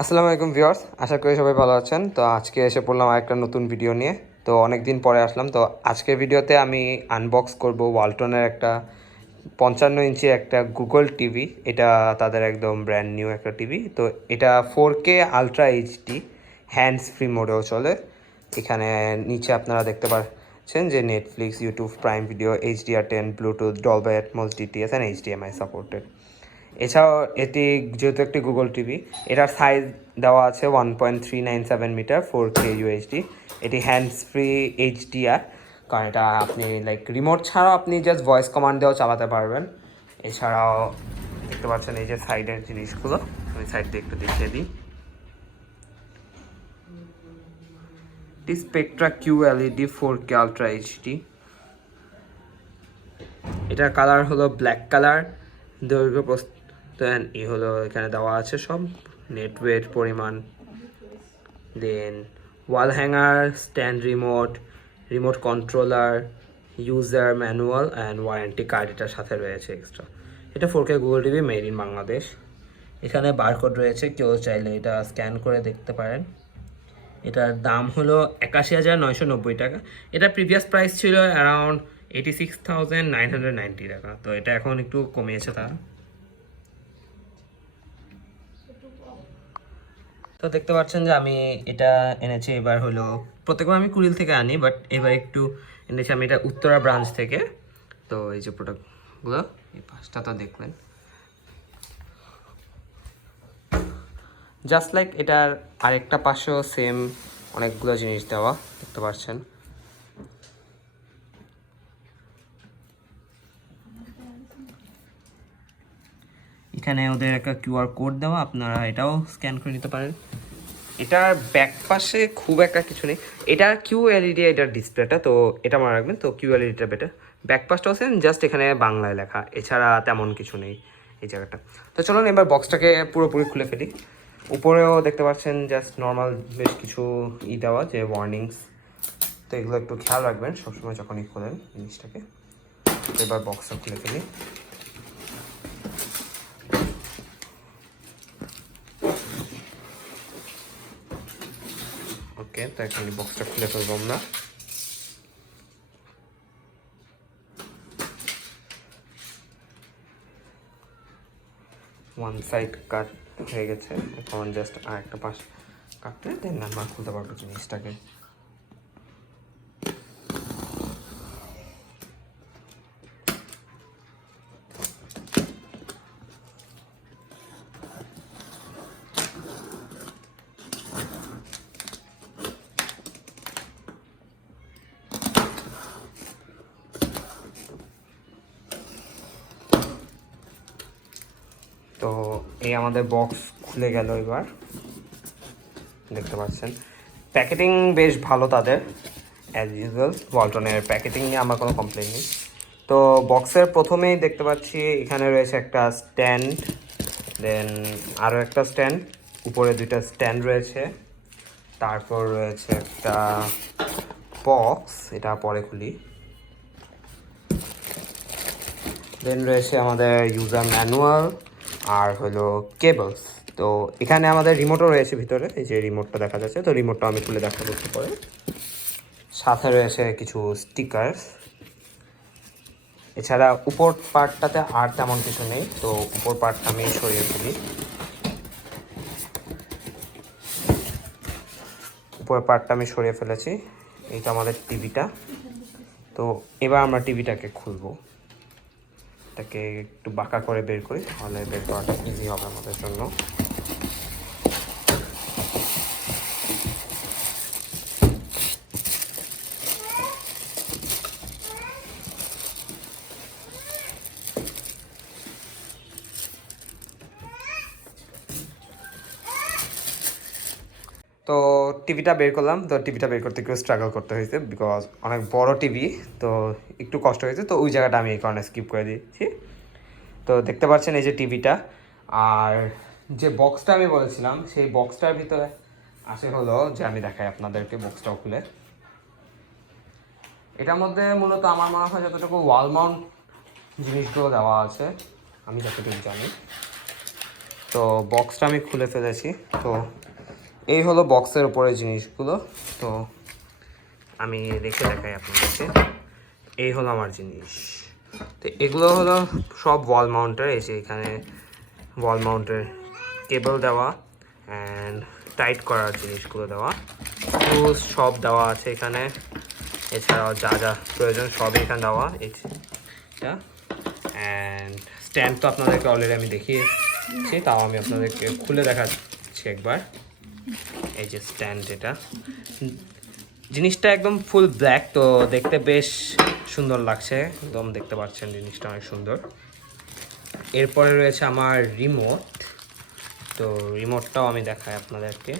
আসসালামু আলাইকুম ভিউয়ার্স, আশা করি সবাই ভালো আছেন। তো আজকে এসে পড়লাম আরেকটা নতুন ভিডিও নিয়ে। তো অনেক দিন পরে আসলাম। তো আজকের ভিডিওতে আমি আনবক্স করব ওয়ালটনের একটা 55 ইঞ্চি একটা গুগল টিভি। এটা তাদের একদম ব্র্যান্ড নিউ একটা টিভি। তো এটা 4K ultra HD hands free মোডেও চলে। এখানে নিচে আপনারা দেখতে পাচ্ছেন যে Netflix, YouTube, Prime Video, HDR10, Bluetooth, Dolby Atmos, DTS and HDMI supported. এছাড়াও এটি যেহেতু একটি গুগল টিভি, এটার সাইজ দেওয়া আছে 1.397 মিটার 4K UHD। এটি হ্যান্ডস ফ্রি HDR, কারণ এটা আপনি লাইক রিমোট ছাড়াও আপনি জাস্ট ভয়েস কমান্ড দিয়েও চালাতে পারবেন। এছাড়াও দেখতে পাচ্ছেন এই যে সাইডের জিনিসগুলো, আমি সাইড দিয়ে একটু দেখিয়ে দিই। এটি Spectra QLED 4K ultra HD. এটার কালার হলো ব্ল্যাক কালার, দৈর্ঘ্য প্রস্থ হলো এখানে দেওয়া আছে সব নেট ওয়েট পরিমাণ, then wall hanger, stand remote, remote controller, user manual and warranty card এটার সাথে রয়েছে এক্সট্রা। এটা 4K Google TV made in Bangladesh. এখানে বারকোড রয়েছে, কেউ চাইলে এটা স্ক্যান করে দেখতে পারেন। এটার দাম হলো ৮১,৯৯০ টাকা। এটা প্রিভিয়াস প্রাইস ছিল অ্যারাউন্ড 86,990 টাকা। তো এটা এখন একটু কমিয়েছে তার। তো দেখতে পাচ্ছেন যে আমি এটা এনেছি এবার হলো, প্রত্যেকবার আমি কুড়িল থেকে আনি, বাট এবার একটু এনেছি আমি এটা উত্তরা ব্রাঞ্চ থেকে। তো এই যে প্রোডাক্টগুলো, এই পাঁচটা তো দেখলেন। জাস্ট লাইক এটার আরেকটা পাশেও সেম অনেকগুলো জিনিস দেওয়া দেখতে পাচ্ছেন। এখানে ওদের একটা QR কোড দেওয়া, আপনারা এটাও স্ক্যান করে নিতে পারেন। এটার ব্যাক পাশে খুব একটা কিছু নেই। এটা QLED এটার ডিসপ্লেটা, তো এটা মনে রাখবেন। তো QLEDটা বেটার। ব্যাক পাশটা হচ্ছে জাস্ট এখানে বাংলায় লেখা, এছাড়া তেমন কিছু নেই এই জায়গাটা। তো চলুন এবার বক্সটাকে পুরোপুরি খুলে ফেলি। উপরেও দেখতে পাচ্ছেন জাস্ট নর্মাল বেশ কিছু দেওয়া, যে ওয়ার্নিংস। তো এগুলো একটু খেয়াল রাখবেন সবসময় যখনই খোলেন জিনিসটাকে। এবার বক্সটা খুলে ফেলি। ওকে, তো এখানে বক্সটা খুলে ফেলবো আমরা। ওয়ান সাইড কাট হয়ে গেছে, এখন জাস্ট আর একটা পাশ কাটলে দেন আমরা খুলতে পারবো জিনিসটাকে। তো এই আমাদের বক্স খুলে গেল। এবার দেখতে পাচ্ছেন প্যাকেটিং বেশ ভালো তাদের, অ্যাজ ইউজুয়াল ওয়ালটনের প্যাকেটিং নিয়ে আমার কোনো কমপ্লেন নেই। তো বক্সের প্রথমেই দেখতে পাচ্ছি এখানে রয়েছে একটা স্ট্যান্ড, দেন আরও একটা স্ট্যান্ড, উপরে দুইটা স্ট্যান্ড রয়েছে। তারপর রয়েছে একটা বক্স, এটা পরে খুলি। দেন রয়েছে আমাদের ইউজার ম্যানুয়াল আর হলো কেবলস। তো এখানে আমাদের রিমোটও রয়েছে ভিতরে, এই যে রিমোটটা দেখা যাচ্ছে। তো রিমোটটা আমি খুলে দেখাবো একটু পরে। সাথে রয়েছে কিছু স্টিকার্স। এছাড়া উপর পার্টটাতে আর তেমন কিছু নেই, তো উপর পার্টটা আমি সরিয়ে ফেলি। উপরের পার্টটা আমি সরিয়ে ফেলেছি। এইটা আমাদের টিভিটা। তো এবার আমরা টিভিটাকে খুলবো। এটাকে একটু বাঁকা করে বের করি, তাহলে বের করাটা ইজি হবে আমাদের জন্য। তো টিভিটা বের করলাম। তো টিভিটা বের করতে একটু স্ট্রাগল করতে হয়েছে, বিকজ অনেক বড় টিভি, তো একটু কষ্ট হয়েছে। তো ওই জায়গাটা আমি এই কারণে স্কিপ করে দিয়েছি। তো দেখতে পাচ্ছেন এই যে টিভিটা, আর যে বক্সটা আমি বলেছিলাম সেই বক্সটার ভিতরে আসে হলো যে, আমি দেখাই আপনাদেরকে বক্সটাও খুলে। এটার মধ্যে মূলত আমার মনে হয় যতটুকু ওয়াল মাউন্ট জিনিসগুলো দেওয়া আছে, আমি যতটুকু জানি। তো বক্সটা আমি খুলে ফেলেছি। তো এই হলো বক্সের উপরে জিনিসগুলো। তো আমি রেখে দেখাই আপনাদেরকে। এই হলো আমার জিনিস। তো এগুলো হলো সব ওয়াল মাউন্টের। এই যে এখানে ওয়াল মাউন্টের কেবল দেওয়া অ্যান্ড টাইট করার জিনিসগুলো দেওয়া, স্ক্রুজ সব দেওয়া আছে এখানে। এছাড়াও যা যা প্রয়োজন সবই এখানে দেওয়া। এটা অ্যান্ড স্ট্যান্ড তো আপনাদেরকে অলরেডি আমি দেখিয়েছি, তাও আমি আপনাদেরকে খুলে দেখাচ্ছি একবার। এই যে স্ট্যান্ড, এটা জিনিসটা একদম ফুল ব্ল্যাক, তো দেখতে বেশ সুন্দর লাগছে, একদম দেখতে পাচ্ছেন জিনিসটা অনেক সুন্দর। এরপরে রয়েছে আমার রিমোট। তো রিমোটটাও আমি দেখাই আপনাদেরকে।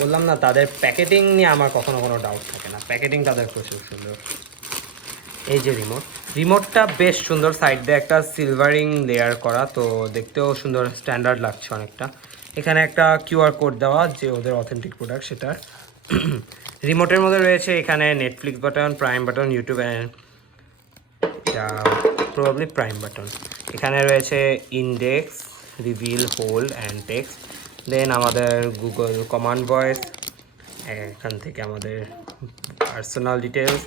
বললাম না, তাদের প্যাকেটিং নিয়ে আমার কখনো কোনো ডাউট থাকে না, প্যাকেটিং তাদের প্রচুর সুন্দর। এই যে রিমোটটা বেশ সুন্দর, সাইড দিয়ে একটা সিলভারিং লেয়ার করা, তো দেখতেও সুন্দর, স্ট্যান্ডার্ড লাগছে অনেকটা। এখানে একটা কিউআর কোড দেওয়া যে ওদের অথেন্টিক প্রোডাক্ট সেটার। রিমোটের মধ্যে রয়েছে এখানে Netflix button, Prime button, YouTube and এটা প্রবাবলি প্রাইম বাটন। এখানে রয়েছে index, reveal, hold and text. Then আমাদের গুগল কমান্ড ভয়েস, এখান থেকে আমাদের personal details,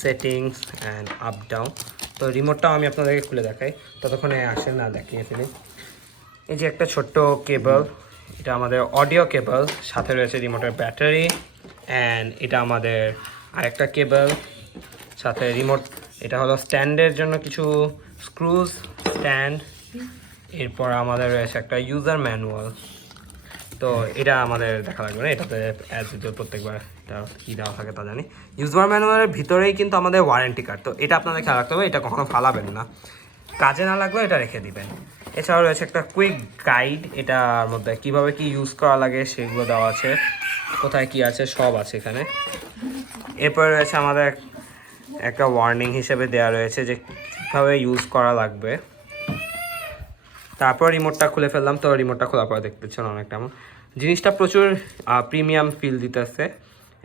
settings and up down. তো রিমোটটাও আমি আপনাদেরকে খুলে দেখাই, ততক্ষণে আসেন না দেখিয়ে ফেলি। এই যে একটা ছোট্ট কেবল, এটা আমাদের অডিও কেবল, সাথে রয়েছে রিমোটের ব্যাটারি অ্যান্ড এটা আমাদের আরেকটা কেবল সাথে রিমোট। এটা হলো স্ট্যান্ডের জন্য কিছু স্ক্রুজ, স্ট্যান্ড। এরপর আমাদের রয়েছে একটা ইউজার ম্যানুয়াল। তো এটা আমাদের দেখা লাগবে না, এটাতে অ্যাজ ইউজুয়াল প্রত্যেকবার এটা কী দেওয়া থাকে তা জানি। ইউজার ম্যানুয়ালের ভিতরেই কিন্তু আমাদের ওয়ারেন্টি কার্ড, তো এটা আপনাদের খেয়াল রাখতে হবে, এটা কখনো ফালাবেন না, কাজে না লাগবে এটা রেখে দিবেন। এছাড়াও রয়েছে একটা কুইক গাইড, এটার মধ্যে কীভাবে কি ইউজ করা লাগে সেগুলো দেওয়া আছে, কোথায় কি আছে সব আছে এখানে। এরপরে রয়েছে আমাদের একটা ওয়ার্নিং হিসেবে দেওয়া রয়েছে যে কীভাবে ইউজ করা লাগবে। তারপর রিমোটটা খুলে ফেললাম। তো রিমোটটা খোলার পরে দেখতেছেন অনেকটা এমন জিনিসটা প্রচুর প্রিমিয়াম ফিল দিতেছে।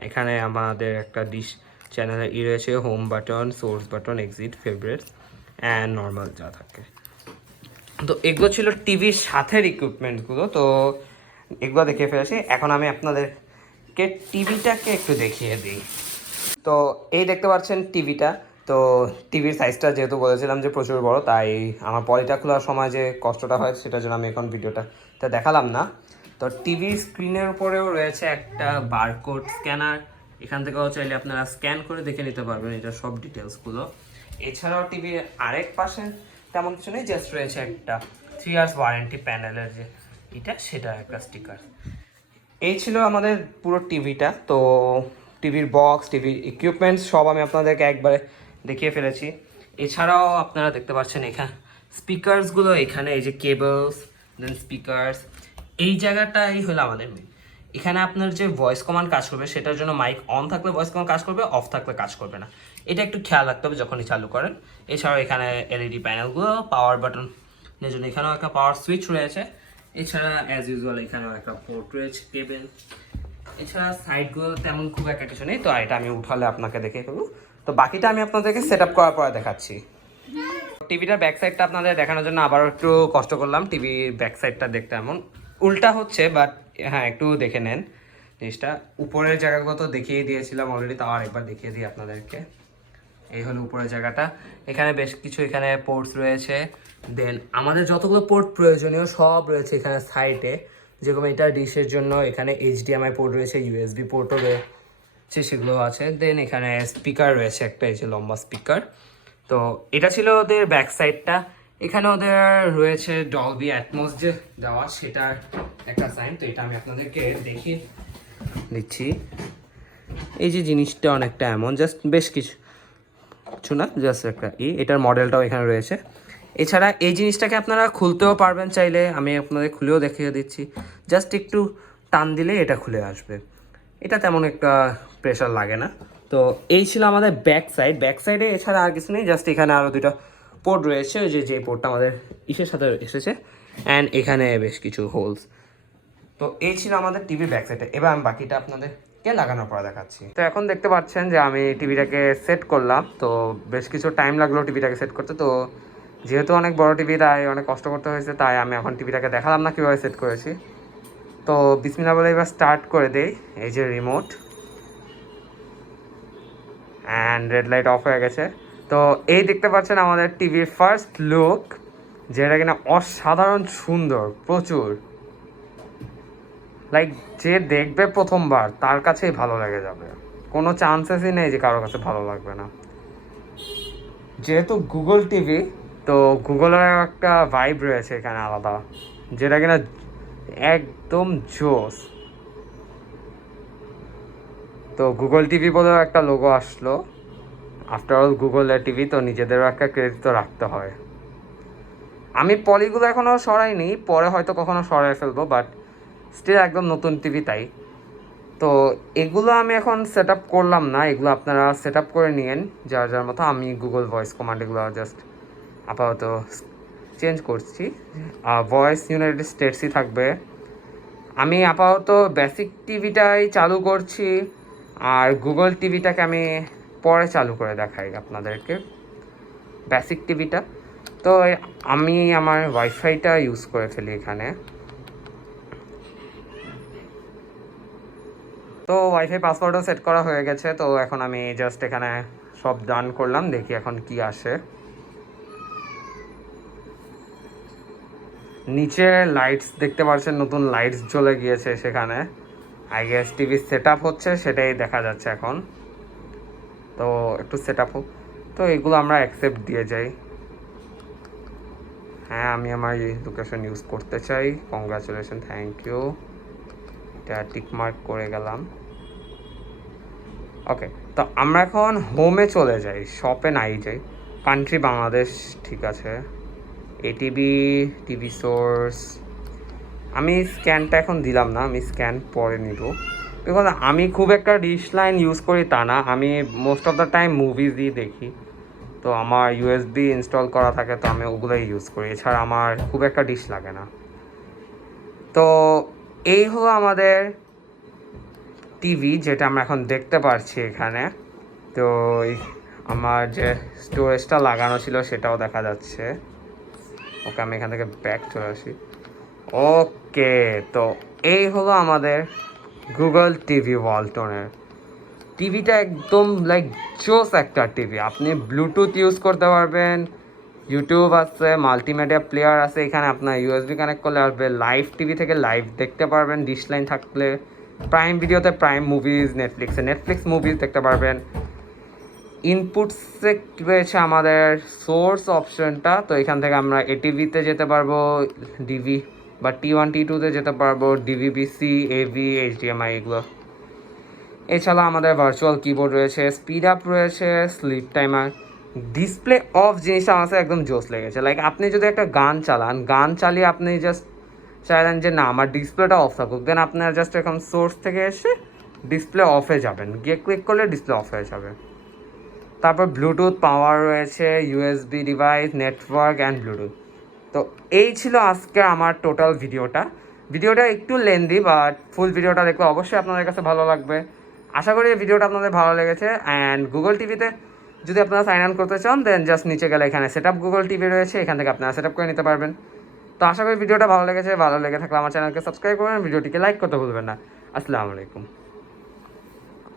এখানে আমাদের একটা ডিশ চ্যানেলের রয়েছে, home button, source button, exit, favourites and normal যা থাকে। তো এগুলো ছিল টিভির সাথের ইকুইপমেন্টসগুলো। তো এগুলো দেখিয়ে ফেলেছি, এখন আমি আপনাদেরকে টিভিটাকে একটু দেখিয়ে দিই। তো এই দেখতে পাচ্ছেন টিভিটা। তো টিভির সাইজটা যেহেতু বলেছিলাম যে প্রচুর বড়, তাই আমার পলিটা খোলার সময় যে কষ্টটা হয় সেটার জন্য আমি এখন ভিডিওটা দেখালাম না। তো টিভি স্ক্রিনের উপরেও রয়েছে একটা বারকোড স্ক্যানার, এখান থেকেও চাইলে আপনারা স্ক্যান করে দেখে নিতে পারবেন এটা সব ডিটেলসগুলো। এছাড়াও টিভির আরেক পাশে তেমন কিছু নেই, জাস্ট রয়েছে একটা 3 ইয়ার্স ওয়ারেন্টি প্যানেলের যে এটা, সেটা একটা স্টিকার। এই ছিল আমাদের পুরো টিভিটা। তো টিভির বক্স, টিভির ইকুইপমেন্টস সব আমি আপনাদেরকে একবারে দেখিয়ে ফেলেছি। এছাড়াও আপনারা দেখতে পাচ্ছেন এখানে স্পিকার্সগুলো, এখানে এই যে কেবলস, দেন স্পিকার্স, এই জায়গাটাই হলো আমাদের মেন। এখানে আপনার যে ভয়েস কমান্ড কাজ করবে সেটার জন্য মাইক অন থাকলে ভয়েস কমান্ড কাজ করবে, অফ থাকলে কাজ করবে না, এটা একটু খেয়াল রাখতে হবে যখনই চালু করেন। এছাড়াও এখানে এলইডি প্যানেলগুলো, পাওয়ার বাটনের জন্য এখানেও একটা পাওয়ার সুইচ রয়েছে। এছাড়া অ্যাজ ইউজুয়াল এখানেও একটা পোর্ট রয়েছে, কেবল। এছাড়া সাইডগুলো তেমন খুব একটা কিছু নেই, তো এটা আমি উঠালে আপনাকে দেখে ফেলবো। তো বাকিটা আমি আপনাদেরকে সেট আপ করার পরে দেখাচ্ছি। টিভিটার ব্যাক সাইডটা আপনাদের দেখানোর জন্য আবারও একটু কষ্ট করলাম। টিভির ব্যাক সাইডটা দেখতে এমন উল্টা হচ্ছে, বাট হ্যাঁ একটু দেখে নেন জিনিসটা। উপরের জায়গাগুলো তো দেখিয়ে দিয়েছিলাম অলরেডি, তাও আরেকবার দেখিয়ে দিই আপনাদেরকে। এই হলো উপরের জায়গাটা, এখানে বেশ কিছু এখানে পোর্টস রয়েছে। দেন আমাদের যতগুলো পোর্ট প্রয়োজনীয় সব রয়েছে এখানে সাইডে, যেরকম এটা ডিশের জন্য এখানে এইচডিএমআই পোর্ট রয়েছে, ইউএসবি পোর্টও রয়েছে, সেগুলো আছে। দেন এখানে স্পিকার রয়েছে একটা, এই যে লম্বা স্পিকার। তো এটা ছিল ওদের ব্যাক সাইডটা। এখানে ওদের রয়েছে ডলবি অ্যাটমস যে দেওয়া, সেটার একটা সাইন। তো এটা আমি আপনাদেরকে দেখিয়ে দিচ্ছি। এই যে জিনিসটা অনেকটা এমন, জাস্ট বেশ কিছু না, জাস্ট একটা এটার মডেলটাও এখানে রয়েছে। এছাড়া এই জিনিসটাকে আপনারা খুলতেও পারবেন চাইলে, আমি আপনাদের খুলেও দেখিয়ে দিচ্ছি। জাস্ট একটু টান দিলে এটা খুলে আসবে, এটা তেমন একটা প্রেশার লাগে না। তো এই ছিল আমাদের ব্যাক সাইডে। এছাড়া আর কিছু নেই, জাস্ট এখানে আরও দুটো পোর্ট রয়েছে, যে পোর্টটা আমাদের ইসের সাথে এসেছে, অ্যান্ড এখানে বেশ কিছু হোলস। তো এই ছিল আমাদের টিভির ব্যাক সাইডে। এবার আমি বাকিটা আপনাদের লাগানোর পর দেখাচ্ছি। তো এখন দেখতে পাচ্ছেন যে আমি টিভিটাকে সেট করলাম, তো বেশ কিছু টাইম লাগলো টিভিটাকে সেট করতে। তো যেহেতু অনেক বড় টিভি, তাই অনেক কষ্ট করতে হয়েছে, তাই আমি এখন টিভিটাকে দেখালাম না কীভাবে সেট করেছি। তো বিসমিল্লাহ বলে এবার স্টার্ট করে দেই। এই যে remote, and red light off হয়ে গেছে। তো এই দেখতে পাচ্ছেন আমাদের টিভির ফার্স্ট লুক, যেটা কিনা অসাধারণ সুন্দর, প্রচুর। লাইক যে দেখবে প্রথমবার তার কাছেই ভালো লেগে যাবে, কোনো চান্সেসই নেই যে কারোর কাছে ভালো লাগবে না। যেহেতু গুগল টিভি, তো গুগলের একটা ভাইব রয়েছে এখানে আলাদা, যেটা কিনা একদম জোস। তো গুগল টিভি বলেও একটা লোগো আসলো। আফটার অল গুগলের টিভি, তো নিজেদেরও একটা ক্রেডিট তো রাখতে হয়। আমি পলিগুলো এখনও সরাইনি, পরে হয়তো কখনো সরাই ফেলবো, বাট স্টিল একদম নতুন টিভি তাই। তো এগুলো আমি এখন সেট আপ করলাম না, এগুলো আপনারা সেট আপ করে নিয়েন যার যার মতো। আমি গুগল ভয়েস কমান্ড এগুলো জাস্ট আপাতত চেঞ্জ করছি। ভয়েস ইউনাইটেড স্টেটসই থাকবে। আমি আপাতত বেসিক টিভিটাই চালু করছি, আর গুগল টিভিটাকে আমি পরে চালু করে দেখাই আপনাদেরকে, বেসিক টিভিটা। তো আমি আমার ওয়াইফাইটা ইউজ করে ফেলি এখানে। তো ওয়াইফাই পাসওয়ার্ডও সেট করা হয়ে গেছে। তো এখন আমি জাস্ট এখানে সব ডান করলাম, দেখি এখন কি আসে। নিচে লাইটস দেখতে পাচ্ছেন, নতুন লাইটস জ্বলে গিয়েছে সেখানে। I guess TV set up হচ্ছে, সেটাই দেখা যাচ্ছে এখন। তো একটু সেট আপ হোক। তো এগুলো আমরা অ্যাকসেপ্ট দিয়ে যাই। হ্যাঁ, আমি আমার লোকেশন ইউজ করতে চাই। Congratulation, thank you. এটা টিক মার্ক করে গেলাম। ওকে, তো আমরা এখন হোমে চলে যাই, শপে নাই যাই। কান্ট্রি বাংলাদেশ, ঠিক আছে। ATV, TV source. আমি স্ক্যানটা এখন দিলাম না, আমি স্ক্যান পরে নিব। বিকজ আমি খুব একটা ডিশ লাইন ইউজ করি তা না, আমি মোস্ট অফ দ্য টাইম মুভিজই দেখি। তো আমার ইউএসবি ইনস্টল করা থাকে, তো আমি ওগুলোই ইউজ করি, এছাড়া আমার খুব একটা ডিশ লাগে না। তো এই হলো আমাদের টিভি, যেটা আমরা এখন দেখতে পাচ্ছি এখানে। তো আমার যে স্টোরেজটা লাগানো ছিল সেটাও দেখা যাচ্ছে। ওকে, আমি এখান থেকে ব্যাক চলে আসি। ওকে, তো এই হলো আমাদের গুগল টিভি ওয়ালটনের। টিভিটা একদম লাইক জোস একটা টিভি। আপনি ব্লুটুথ ইউজ করতে পারবেন, ইউটিউব আছে, মাল্টিমিডিয়া প্লেয়ার আছে, এখানে আপনার ইউএসবি কানেক্ট করলে আসবে, লাইভ টিভি থেকে লাইভ দেখতে পারবেন, ডিশ লাইন থাকলে প্রাইম ভিডিওতে প্রাইম মুভিজ, নেটফ্লিক্স মুভিজ দেখতে পারবেন। ইনপুটসে রয়েছে আমাদের সোর্স অপশনটা, তো এখান থেকে আমরা এটিভিতে যেতে পারবো, ডিভি বা T1 T2তে যেতে পারবো, ডিভিবিসি, এভি, এইচডিএমআই এগুলো। এছাড়া আমাদের ভার্চুয়াল কিবোর্ড রয়েছে, স্পিড আপ রয়েছে, স্লিপ টাইমার, ডিসপ্লে অফ। জিনিসটা আমার কাছে একদম জোস লেগেছে। লাইক আপনি যদি একটা গান চালান, গান চালিয়ে আপনি জাস্ট চাইলেন যে না আমার ডিসপ্লেটা অফ থাকুক, দেন আপনার জাস্ট এখন সোর্স থেকে এসে ডিসপ্লে অফে যাবেন, গিয়ে ক্লিক করলে ডিসপ্লে অফ হয়ে যাবে। তারপর ব্লুটুথ পাওয়ার রয়েছে, USB device, network and Bluetooth. তো এই ছিল আজকে আমার টোটাল ভিডিওটা একটু লেন্দি, বাট ফুল ভিডিওটা দেখলে অবশ্যই আপনাদের কাছে ভালো লাগবে। আশা করি এই ভিডিওটা আপনাদের ভালো লেগেছে। অ্যান্ড গুগল টিভিতে যদি আপনারা সাইন আপ করতে চান, দেন জাস্ট নিচে গেলে এখানে সেট আপ গুগল টিভি রয়েছে, এখান থেকে আপনারা সেট আপ করে নিতে পারবেন। তো আশা করি ভিডিওটা ভালো লেগেছে। ভালো লেগে থাকলে আমার চ্যানেলকে সাবস্ক্রাইব করবেন, ভিডিওটিকে লাইক করতে ভুলবেন না। আসসালামু আলাইকুম।